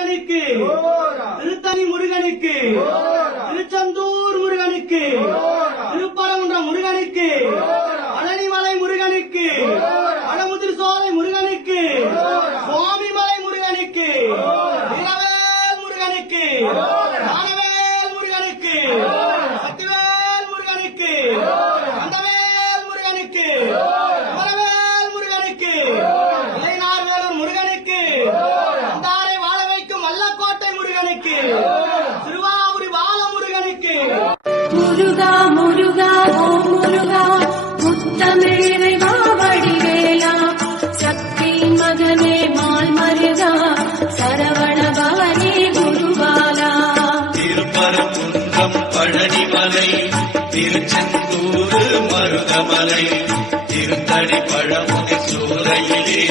முருகனுக்கு, திருத்தணி முருகனுக்கு, திருச்செந்தூர் முருகனுக்கு, திருப்பரங்குன்றம் முருகனுக்கு, பழனிமலை முருகனுக்கு, வடமுதிர் சோலை முருகனுக்கு, சுவாமிமலை முருகனுக்கு, வீரவேல் முருகனுக்கு, ஞானவேல் முருகனுக்கு, சக்திவேல் முருகனுக்கு, கந்தவேல் முருகனுக்கு, குமரவேல் முருகனுக்கு, இளைநார்வேலூர் முருகனுக்கு, அந்தாரை வாழ வைக்கும் வல்லக்கோட்டை முருகனுக்கு, திருவாவூரி பால முருகனுக்கு. முருகா முருகா ஓ முருகா, முத்தமிழை மாவடிவேலா, சக்தி மகனே மால் மருகா, சரவணபவனே குருபாலா. திருப்பரங்குன்றம் பழனிமலை, திருச்செந்தூர் மருதமலை, திருத்தணி பழமுதிர் சோலையிலே